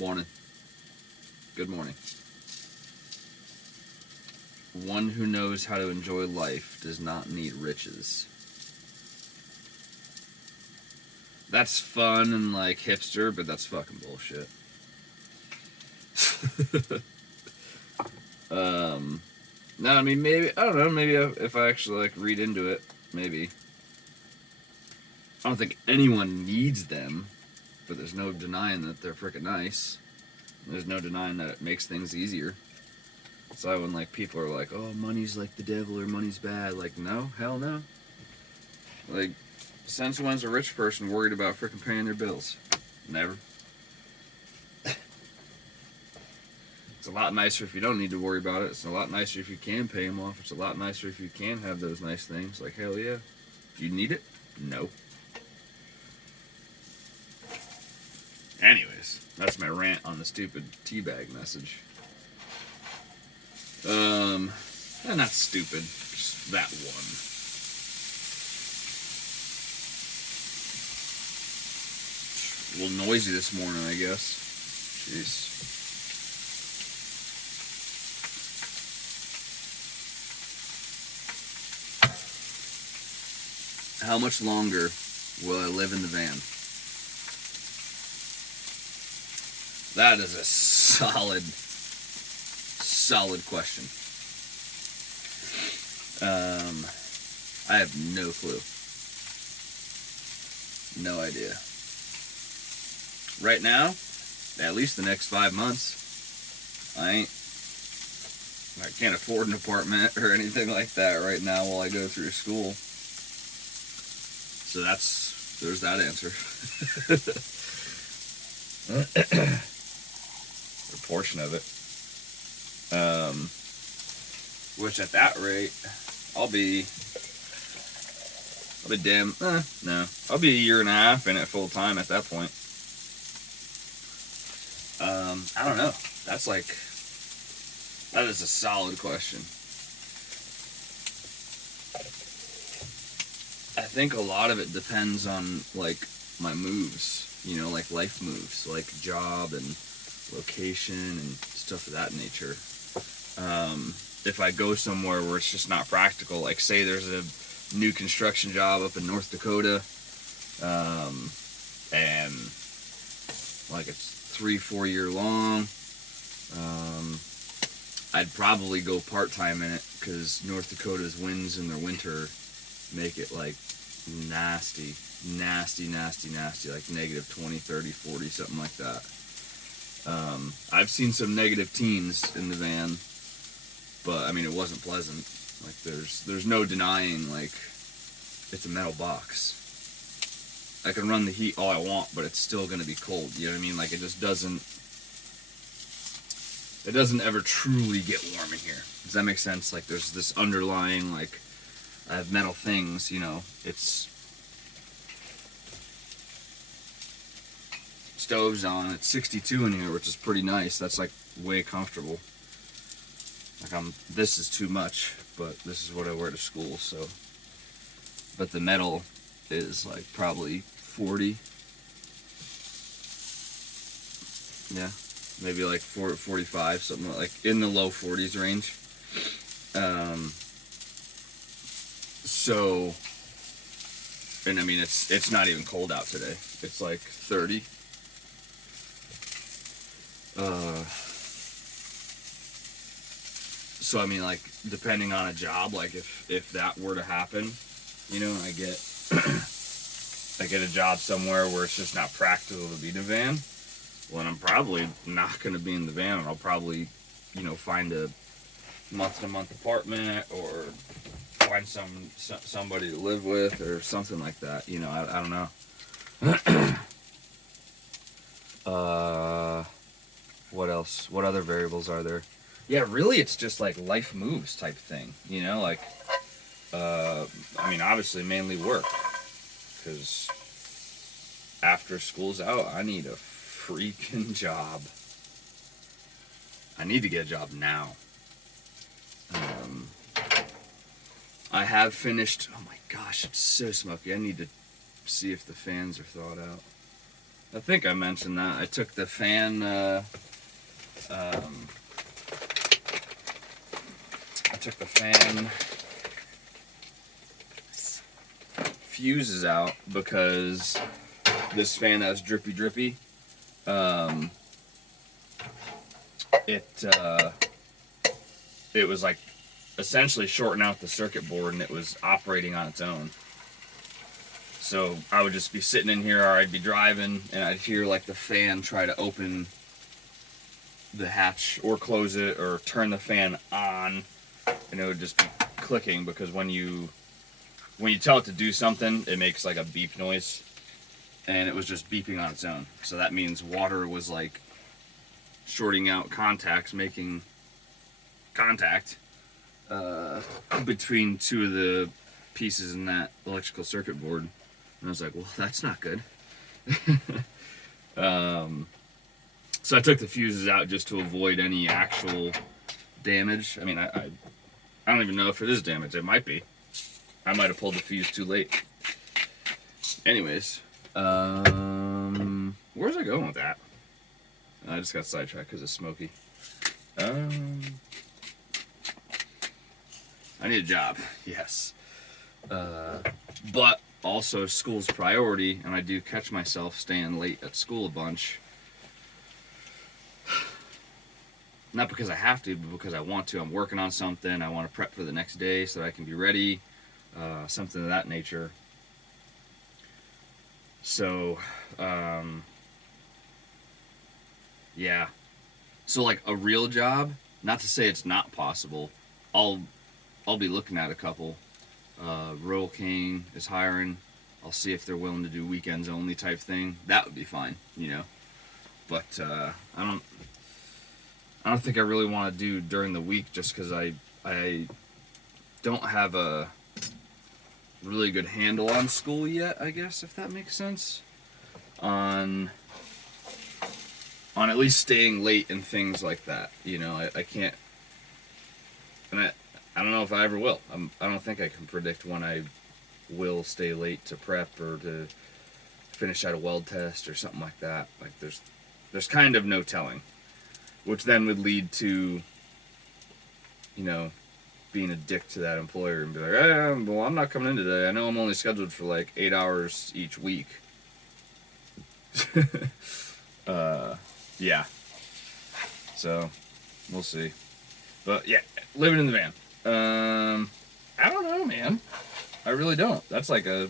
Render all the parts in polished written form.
Morning. Good morning. One who knows how to enjoy life does not need riches. That's fun and like hipster, but that's fucking bullshit. No, I mean maybe I don't know. Maybe if I actually like read into it, maybe. I don't think anyone needs them, but there's no denying that they're freaking nice. There's no denying that it makes things easier. So when like people are like, "Oh, money's like the devil" or "money's bad," like no, hell no. Like, since when's a rich person worried about freaking paying their bills? Never. It's a lot nicer if you don't need to worry about it. It's a lot nicer if you can pay them off. It's a lot nicer if you can have those nice things. Like, hell yeah. Do you need it? No. Anyways, that's my rant on the stupid teabag message. Not stupid, just that one. A little noisy this morning, I guess. Jeez. How much longer will I live in the van? That is a solid question. I have no clue. No idea. Right now, at least the next 5 months, I can't afford an apartment or anything like that right now while I go through school. So there's that answer. A portion of it. Which at that rate, I'll be I'll be a year and a half in it full time at that point. I don't know. That is a solid question. I think a lot of it depends on like my moves, like life moves, like job and location and stuff of that nature. If I go somewhere where it's just not practical, like say there's a new construction job up in North Dakota, and like it's 3-4 year long, I'd probably go part-time in it because North Dakota's winds in their winter make it like nasty, like negative 20, 30, 40, something like that. I've seen some negative teens in the van, but I mean it wasn't pleasant. Like there's no denying like it's a metal box. I can run the heat all I want, but it's still gonna be cold. You know what I mean? Like it just doesn't ever truly get warm in here. Does that make sense? Like there's this underlying like I have metal things, it's stoves on. It's 62 in here, which is pretty nice. That's like way comfortable. Like this is too much, but this is what I wear to school, so. But the metal is like probably 40. Yeah, maybe like 45, something like in the low 40s range. So, and I mean it's not even cold out today. It's like 30. So I mean, like depending on a job, like if that were to happen, and I get a job somewhere where it's just not practical to be in a van, well, then I'm probably not going to be in the van, and I'll probably, find a month-to-month apartment or find somebody to live with or something like that. I don't know. What else? What other variables are there? Yeah, really, it's just like life moves type thing. Like, I mean, obviously, mainly work. Because after school's out, I need a freaking job. I need to get a job now. I have finished. Oh my gosh, it's so smoky. I need to see if the fans are thawed out. I think I mentioned that. I took the fan, I took the fan fuses out because this fan that's drippy, it was like essentially shorting out the circuit board, and it was operating on its own. So I would just be sitting in here, or I'd be driving, and I'd hear like the fan try to open the hatch or close it or turn the fan on, and it would just be clicking, because when you tell it to do something, it makes like a beep noise, and it was just beeping on its own. So that means water was like shorting out contacts, making contact between two of the pieces in that electrical circuit board. And I was like, well, that's not good. So I took the fuses out just to avoid any actual damage. I mean, I don't even know if it is damage. It might be. I might have pulled the fuse too late. Anyways, where's I going with that? I just got sidetracked because it's smoky. I need a job, yes. But also school's priority, and I do catch myself staying late at school a bunch. Not because I have to, but because I want to. I'm working on something. I want to prep for the next day so that I can be ready. Something of that nature. So, yeah. So like a real job, not to say it's not possible. I'll be looking at a couple. Royal King is hiring. I'll see if they're willing to do weekends only type thing. That would be fine, you know. But I don't think I really want to do during the week, just because I don't have a really good handle on school yet, I guess, if that makes sense. On at least staying late and things like that. You know, I can't, and I don't know if I ever will. I don't think I can predict when I will stay late to prep or to finish out a weld test or something like that. Like there's kind of no telling, which then would lead to, you know, being a dick to that employer and be like, well, I'm not coming in today. I know I'm only scheduled for like 8 hours each week. Yeah. So, we'll see. But yeah, living in the van. I don't know, man. I really don't. That's like a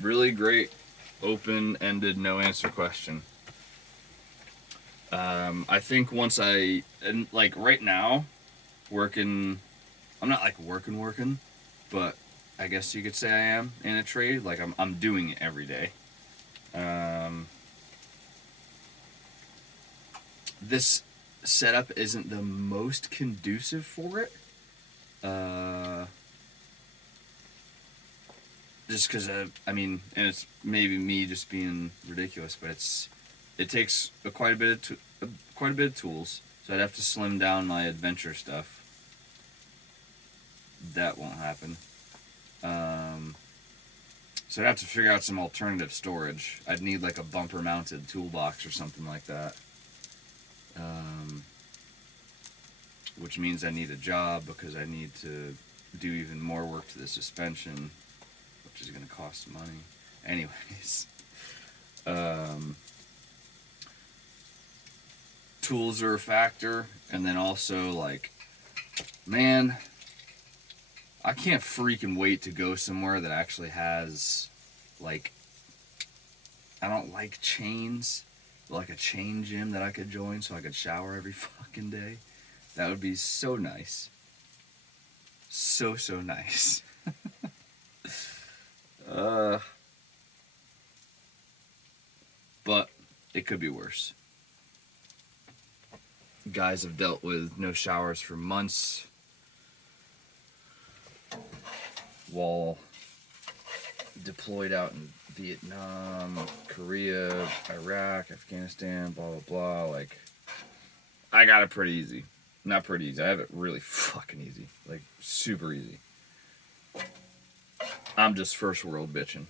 really great open-ended, no-answer question. I think once and like right now, working, I'm not like working, but I guess you could say I am in a trade. Like I'm doing it every day. This setup isn't the most conducive for it. Just because I mean, and it's maybe me just being ridiculous, but it takes quite a bit of tools. So I'd have to slim down my adventure stuff. That won't happen. So I'd have to figure out some alternative storage. I'd need like a bumper mounted toolbox or something like that. Which means I need a job because I need to do even more work to the suspension, which is going to cost money. Anyways, tools are a factor, and then also like, man, I can't freaking wait to go somewhere that actually has, like, I don't like chains, but like a chain gym that I could join so I could shower every fucking day. That would be so nice. So nice. But it could be worse. Guys have dealt with no showers for months while deployed out in Vietnam, Korea, Iraq, Afghanistan, blah blah blah. Like, I got it pretty easy. Not pretty easy. I have it really fucking easy. Like, super easy. I'm just first world bitching.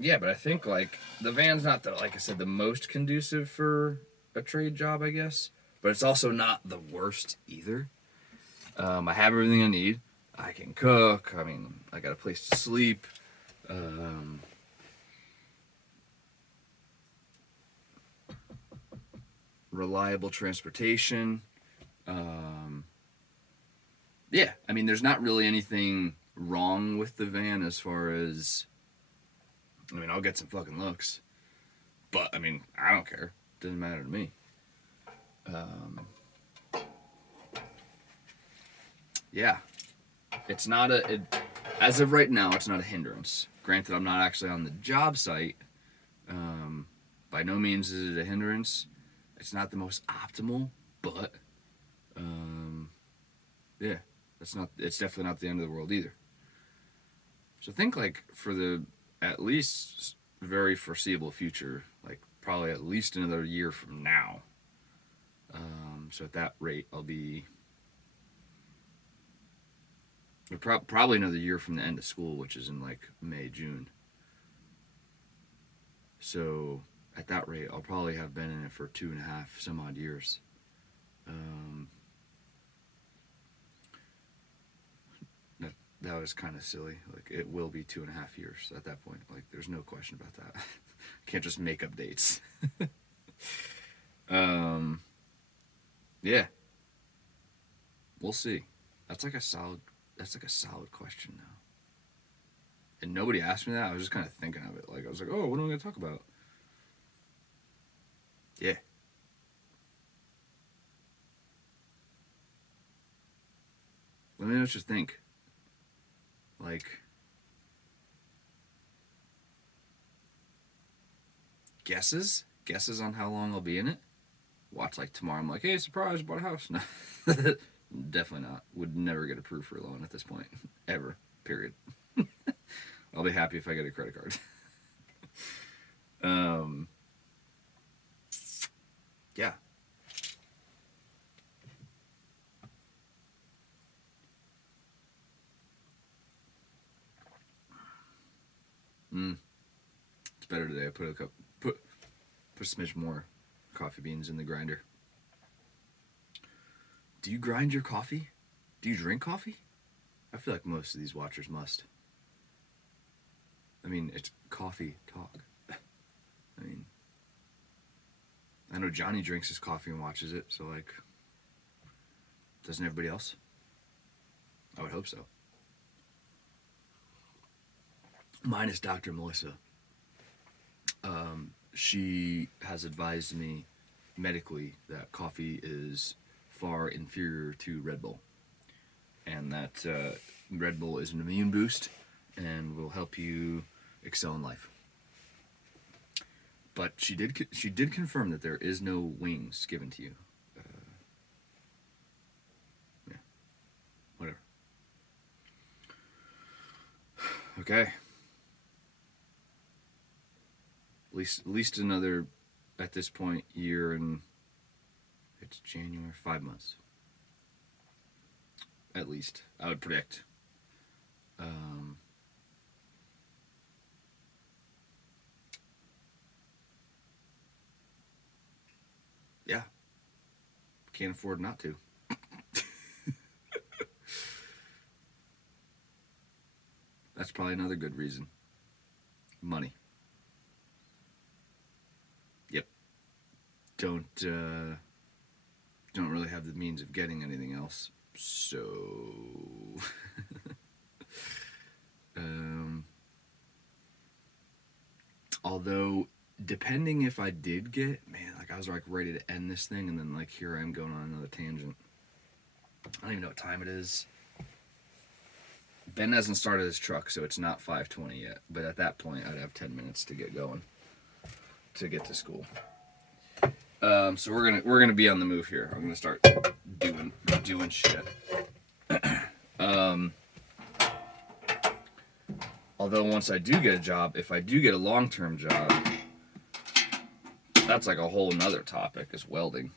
Yeah, but I think like the van's not the, like I said, the most conducive for a trade job, I guess. But it's also not the worst either. I have everything I need. I can cook. I mean, I got a place to sleep. Reliable transportation. Yeah, I mean, there's not really anything wrong with the van as far as. I mean, I'll get some fucking looks, but I mean, I don't care. Doesn't matter to me. Yeah, it's not as of right now, it's not a hindrance. Granted, I'm not actually on the job site. By no means is it a hindrance. It's not the most optimal, but yeah, it's definitely not the end of the world either. So I think like for the at least very foreseeable future, like probably at least another year from now. So at that rate, I'll be probably another year from the end of school, which is in like May, June. So at that rate, I'll probably have been in it for 2.5 some odd years. That was kind of silly. Like it will be 2.5 years at that point. Like there's no question about that. Can't just make up dates. Yeah, we'll see. That's like a solid. That's like a solid question now. And nobody asked me that. I was just kind of thinking of it. Like I was like, oh, what am I going to talk about? Yeah. Let me just think. Like guesses on how long I'll be in it. Watch like tomorrow. I'm like, hey, surprise, bought a house. No, definitely not. Would never get approved for a loan at this point, ever. Period. I'll be happy if I get a credit card. Yeah. It's better today. I put put a smidge more coffee beans in the grinder. Do you grind your coffee? Do you drink coffee? I feel like most of these watchers must. I mean, it's coffee talk. I mean, I know Johnny drinks his coffee and watches it, so like, doesn't everybody else? I would hope so. Mine is Dr. Melissa. She has advised me medically that coffee is far inferior to Red Bull, and that Red Bull is an immune boost and will help you excel in life. But she did confirm that there is no wings given to you. Yeah, whatever. Okay. At least another, at this point, year and it's January, 5 months. At least, I would predict. Yeah, can't afford not to. That's probably another good reason. Money. Yep. Don't really have the means of getting anything else. So although depending if I did get, man, like I was like ready to end this thing and then like here I am going on another tangent. I don't even know what time it is. Ben hasn't started his truck, so it's not 5:20 yet. But at that point, I'd have 10 minutes to get going, to get to school. So we're gonna be on the move here. I'm gonna start doing shit. Although once I do get a job, if I do get a long-term job, that's like a whole nother topic, is welding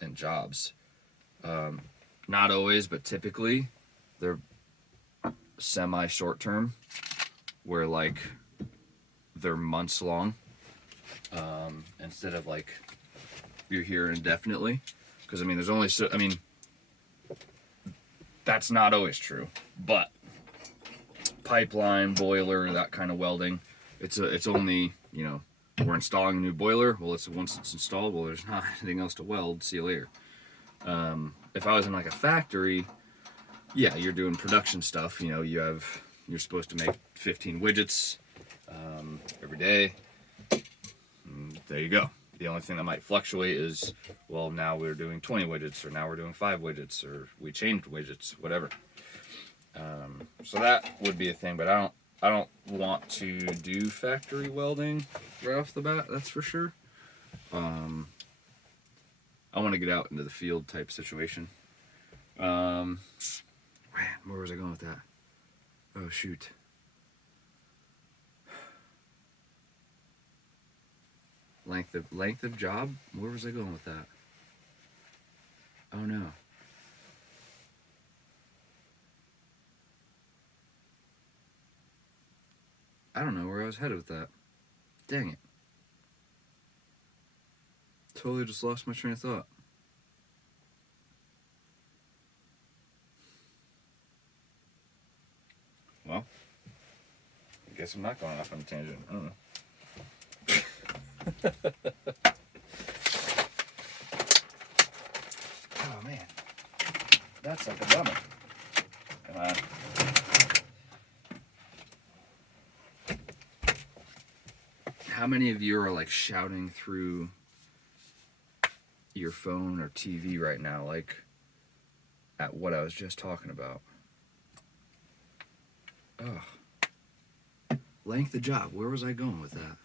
and jobs. Not always, but typically, they're semi-short term, where like they're months long, instead of like you're here indefinitely. Because I mean, there's only so, I mean, that's not always true, but pipeline, boiler, that kind of welding, it's only, you know, we're installing a new boiler. Well, once it's installed, well, there's not anything else to weld. See you later. If I was in like a factory, yeah, you're doing production stuff. You know, you're supposed to make 15 widgets every day. And there you go. The only thing that might fluctuate is, well, now we're doing 20 widgets, or now we're doing 5 widgets, or we changed widgets, whatever. So that would be a thing, but I don't want to do factory welding right off the bat. That's for sure. I want to get out into the field type situation. Man, where was I going with that? Oh shoot. Length of job? Where was I going with that? Oh no. I don't know where I was headed with that. Dang it. Totally just lost my train of thought. Well, I guess I'm not going off on a tangent. I don't know. Oh man, that's like a bummer. Come on. How many of you are like shouting through your phone or TV right now, like at what I was just talking about? Ugh. Length of job. Where was I going with that?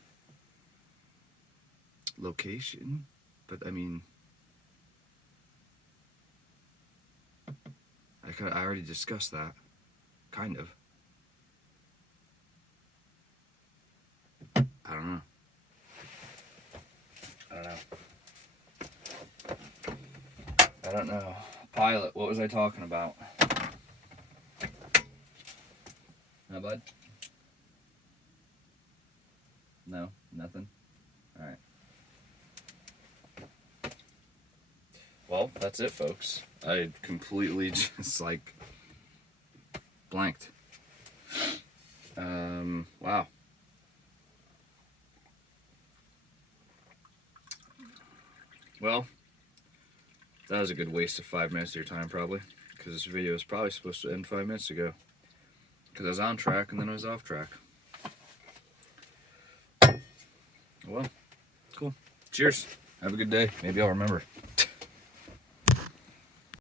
Location? But I mean, I already discussed that. Kind of. I don't know. I don't know. Pilot, what was I talking about? No, bud? No? Nothing? Alright. Well, that's it, folks. I completely just, like, blanked. Wow. Well, that was a good waste of 5 minutes of your time, probably. Because this video was probably supposed to end 5 minutes ago. Because I was on track and then I was off track. Well, cool. Cheers. Have a good day. Maybe I'll remember.